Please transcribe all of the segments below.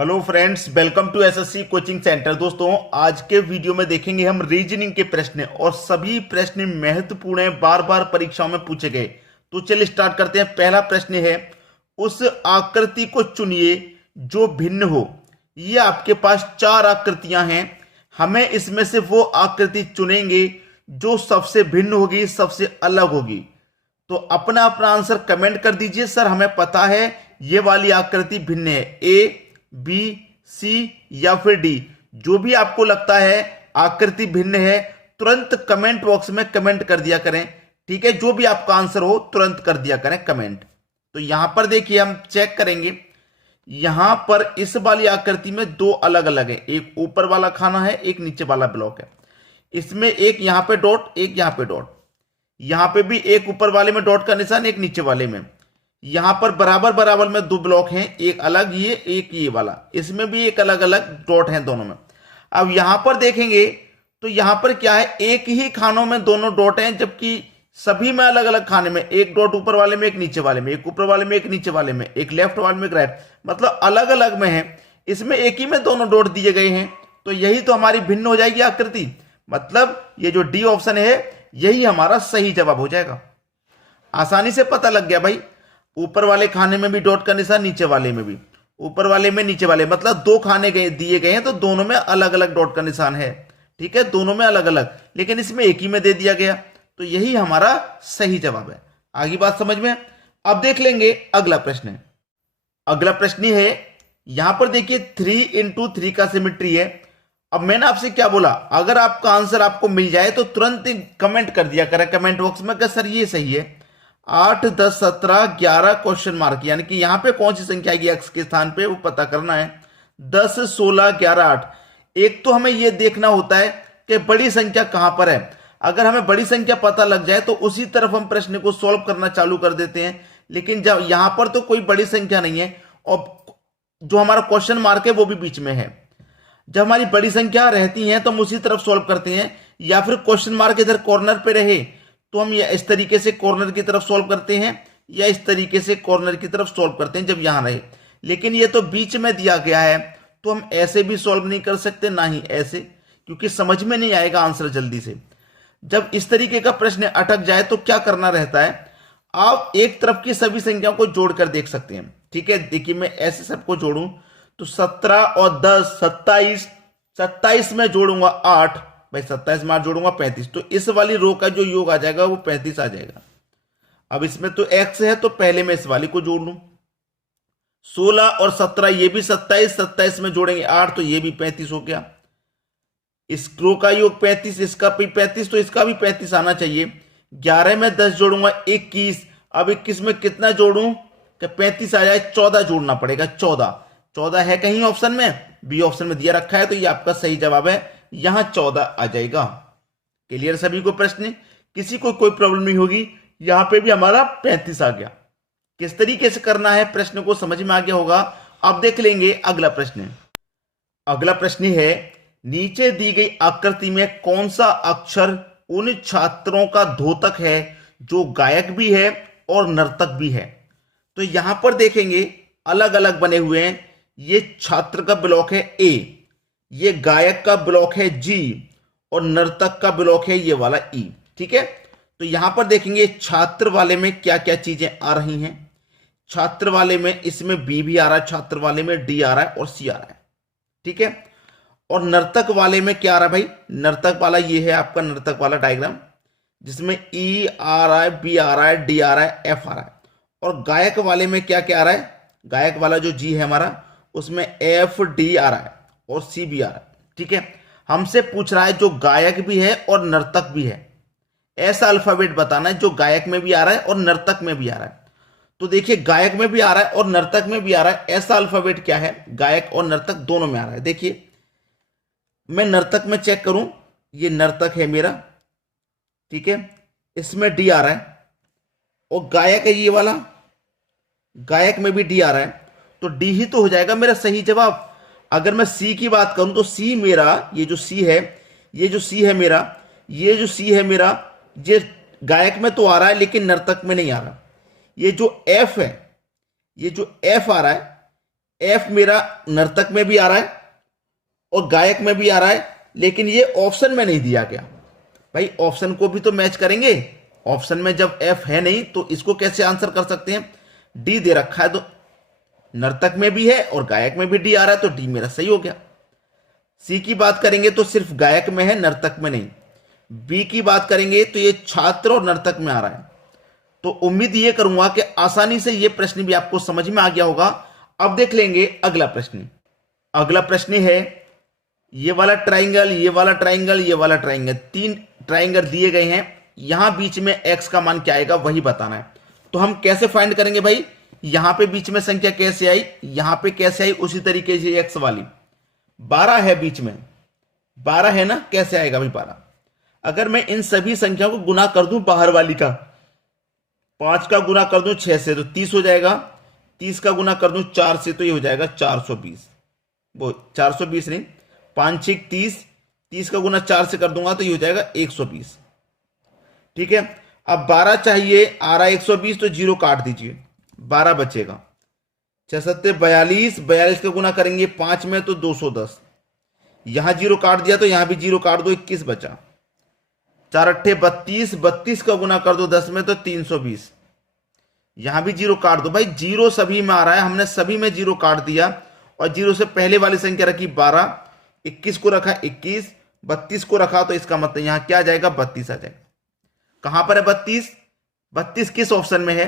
Hello friends, welcome to SSC coaching centre. दोस्तों, आज के वीडियो में देखेंगे हम रीजनिंग के प्रश्न और सभी प्रश्न महत्वपूर्ण हैं, बार बार परीक्षाओं में पूछे गए। तो चलिए स्टार्ट करते हैं। पहला प्रश्न है, उस आकृति को चुनिए जो भिन्न हो। ये आपके पास चार आकृतियां हैं, हमें इसमें से वो आकृति चुनेंगे जो सबसे भिन्न होगी, सबसे अलग होगी। तो अपना अपना आंसर कमेंट कर दीजिए। सर, हमें पता है ये वाली आकृति भिन्न है, ए, बी, सी या फिर डी। जो भी आपको लगता है आकृति भिन्न है, तुरंत कमेंट बॉक्स में कमेंट कर दिया करें। ठीक है, जो भी आपका आंसर हो तुरंत कर दिया करें कमेंट। तो यहां पर देखिए, हम चेक करेंगे। यहां पर इस वाली आकृति में दो अलग अलग है, एक ऊपर वाला खाना है, एक नीचे वाला ब्लॉक है। इसमें एक यहां पे डॉट, एक यहां पे डॉट। यहां पे भी एक ऊपर वाले में डॉट का निशान, एक नीचे वाले में। यहां पर बराबर बराबर में दो ब्लॉक हैं, एक अलग ये, एक ये वाला। इसमें भी एक अलग अलग डॉट हैं दोनों में। अब यहां पर देखेंगे तो यहां पर क्या है, एक ही खानों में दोनों डॉट हैं, जबकि सभी में अलग अलग खाने में एक डॉट ऊपर वाले में, एक नीचे वाले में, एक ऊपर वाले में, एक नीचे वाले में, एक लेफ्ट वाले में, एक राइट, मतलब अलग अलग में है। इसमें एक ही में दोनों डॉट दिए गए हैं, तो यही तो हमारी भिन्न हो जाएगी आकृति। मतलब ये जो डी ऑप्शन है यही हमारा सही जवाब हो जाएगा। आसानी से पता लग गया भाई। ऊपर वाले खाने में भी डॉट का निशान, नीचे वाले में भी, ऊपर वाले में नीचे वाले, मतलब दो खाने दिए गए हैं, तो दोनों में अलग अलग डॉट का निशान है। ठीक है, दोनों में अलग अलग, लेकिन इसमें एक ही में दे दिया गया, तो यही हमारा सही जवाब है। आगे बात समझ में। अब देख लेंगे अगला प्रश्न। अगला प्रश्न है, यहां पर देखिए 3x3 का सिमेट्री है। अब मैंने आपसे क्या बोला, अगर आपका आंसर आपको मिल जाए तो तुरंत कमेंट कर दिया करें कमेंट बॉक्स में कि सर ये सही है। 8, 10, 17, 11 क्वेश्चन मार्क, यानी कि यहां पे कौन सी संख्या आएगी एक्स के स्थान पे, वो पता करना है। 10, 16, 11, 8। एक तो हमें यह देखना होता है कि बड़ी संख्या कहां पर है। अगर हमें बड़ी संख्या पता लग जाए तो उसी तरफ हम प्रश्न को सॉल्व करना चालू कर देते हैं। लेकिन जब यहां पर तो कोई बड़ी संख्या नहीं है और जो हमारा क्वेश्चन मार्क है वो भी बीच में है। जब हमारी बड़ी संख्या रहती है तो हम उसी तरफ सॉल्व करते हैं, या फिर क्वेश्चन मार्क इधर कॉर्नर पे रहे तो हम इस तरीके से कॉर्नर की तरफ सॉल्व करते हैं, या इस तरीके से कॉर्नर की तरफ सॉल्व करते हैं जब यहां रहे। लेकिन ये तो बीच में दिया गया है, तो हम ऐसे भी सॉल्व नहीं कर सकते, ना ही ऐसे, क्योंकि समझ में नहीं आएगा आंसर जल्दी से। जब इस तरीके का प्रश्न अटक जाए तो क्या करना रहता है, आप एक तरफ की सभी संख्याओं को जोड़कर देख सकते हैं। ठीक है, देखिए मैं ऐसे सबको जोड़ूं तो 17 और 10 27, 27 में जोड़ूंगा 8, भाई 27 में 8 जोड़ूंगा 35, तो इस वाली रो का जो योग आ जाएगा वो 35 आ जाएगा। अब इसमें तो x है, तो पहले मैं इस वाली को जोड़ लूं। 16 और 17 ये भी 27, 27 में जोड़ेंगे 8, तो ये भी 35 हो गया। इस रो का योग 35, इसका भी 35, तो इसका भी 35 आना चाहिए। 11 में 10 जोड़ूंगा 21। अब 21 में कितना जोड़ूं कि 35 आ जाए, 14 जोड़ना पड़ेगा। 14 है कहीं ऑप्शन में, बी ऑप्शन में दिया रखा है, तो ये आपका सही जवाब है, यहां 14 आ जाएगा। क्लियर सभी को प्रश्न, किसी को कोई प्रॉब्लम नहीं होगी। यहां पे भी हमारा 35 आ गया। किस तरीके से करना है प्रश्न को समझ में आ गया होगा। अब देख लेंगे अगला प्रश्न। अगला प्रश्न है, नीचे दी गई आकृति में कौन सा अक्षर उन छात्रों का द्योतक है जो गायक भी है और नर्तक भी है। तो यहां पर देखेंगे अलग अलग बने हुए हैं। ये छात्र का ब्लॉक है ए, ये गायक का ब्लॉक है जी, और नर्तक का ब्लॉक है ये वाला ई। ठीक है, तो यहां पर देखेंगे छात्र वाले में क्या क्या चीजें आ रही हैं। छात्र वाले में इसमें बी भी आ रहा है, छात्र वाले में डी आ रहा है और सी आ रहा है। ठीक है, और नर्तक वाले में क्या आ रहा है भाई, नर्तक वाला ये है आपका नर्तक वाला डायग्राम, जिसमें ई आ रहा है, बी आ रहा है, डी आ रहा है, एफ आ रहा है। और गायक वाले में क्या क्या आ रहा है, गायक वाला जो जी है हमारा, उसमें एफ डी आ रहा है और सी भी आ रहा है। ठीक है, हमसे पूछ रहा है जो गायक भी है और नर्तक भी है, ऐसा अल्फाबेट बताना है जो गायक में भी आ रहा है और नर्तक में भी आ रहा है। तो देखिए गायक में भी आ रहा है और नर्तक में भी आ रहा है, ऐसा अल्फाबेट क्या है, गायक और नर्तक दोनों में आ रहा है। देखिए मैं नर्तक में चेक करूं, ये नर्तक है मेरा, ठीक है, इसमें डी आ रहा है, और गायक है ये वाला, गायक में भी डी आ रहा है, तो डी ही तो हो जाएगा मेरा सही जवाब। अगर मैं सी की बात करूं तो सी मेरा, ये जो सी है, ये जो सी है मेरा, ये जो सी है मेरा, ये गायक में तो आ रहा है लेकिन नर्तक में नहीं आ रहा। ये जो एफ है, ये जो एफ आ रहा है, एफ मेरा नर्तक में भी आ रहा है और गायक में भी आ रहा है, लेकिन ये ऑप्शन में नहीं दिया गया। भाई ऑप्शन को भी तो मैच करेंगे, ऑप्शन में जब एफ है नहीं तो इसको कैसे आंसर कर सकते हैं। डी दे रखा है तो नर्तक में भी है और गायक में भी डी आ रहा है, तो डी मेरा सही हो गया। सी की बात करेंगे तो सिर्फ गायक में है, नर्तक में नहीं। बी की बात करेंगे तो ये छात्र और नर्तक में आ रहा है। तो उम्मीद ये करूंगा कि आसानी से ये प्रश्न भी आपको समझ में आ गया होगा। अब देख लेंगे अगला प्रश्न। अगला प्रश्न है ये वाला ट्राइंगल, ये वाला ट्राइंगल, ये वाला ट्राइंगल, 3 ट्राइंगल दिए गए हैं। यहां बीच में एक्स का मान क्या आएगा वही बताना है। तो हम कैसे फाइंड करेंगे भाई, यहां पे बीच में संख्या कैसे आई, यहां पे कैसे आई, उसी तरीके से एक्स वाली 12 है बीच में, 12 है ना, कैसे आएगा भाई 12। अगर मैं इन सभी संख्याओं को गुना कर दूं बाहर वाली का, 5 का गुना कर दूं 6 से तो 30 हो जाएगा, 30 का गुना कर दूं 4 से तो ये हो जाएगा 420। वो 420 नहीं, 5 6 30, 30 का गुना 4 से कर दूंगा तो ये हो जाएगा 120। ठीक है, अब 12 चाहिए, आ रहा है 120, तो 0 काट दीजिए, 12 बचेगा। 6 7 42, 42 का गुना करेंगे 5 में तो 210, यहां 0 काट दिया तो यहां भी 0 काट दो, 21 बचा। 4 8 32, 32 का गुना कर दो 10 में तो 320, यहां भी 0 काट दो। भाई 0 सभी में आ रहा है, हमने सभी में 0 काट दिया और 0 से पहले वाली संख्या रखी 12, 21 को रखा 21, 32 को रखा, तो इसका मतलब यहां क्या आ जाएगा 32 आ जाएगा। कहां पर है 32, 32 किस ऑप्शन में है,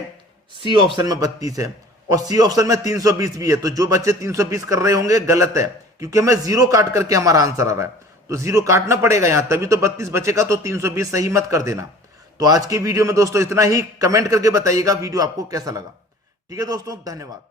सी ऑप्शन में 32 है और सी ऑप्शन में 320 भी है। तो जो बच्चे 320 कर रहे होंगे गलत है, क्योंकि हमें 0 काट करके हमारा आंसर आ रहा है, तो 0 काटना पड़ेगा यहां, तभी तो 32 बचेगा। तो 320 सही मत कर देना। तो आज की वीडियो में दोस्तों इतना ही। कमेंट करके बताइएगा वीडियो आपको कैसा लगा। ठीक है दोस्तों, धन्यवाद।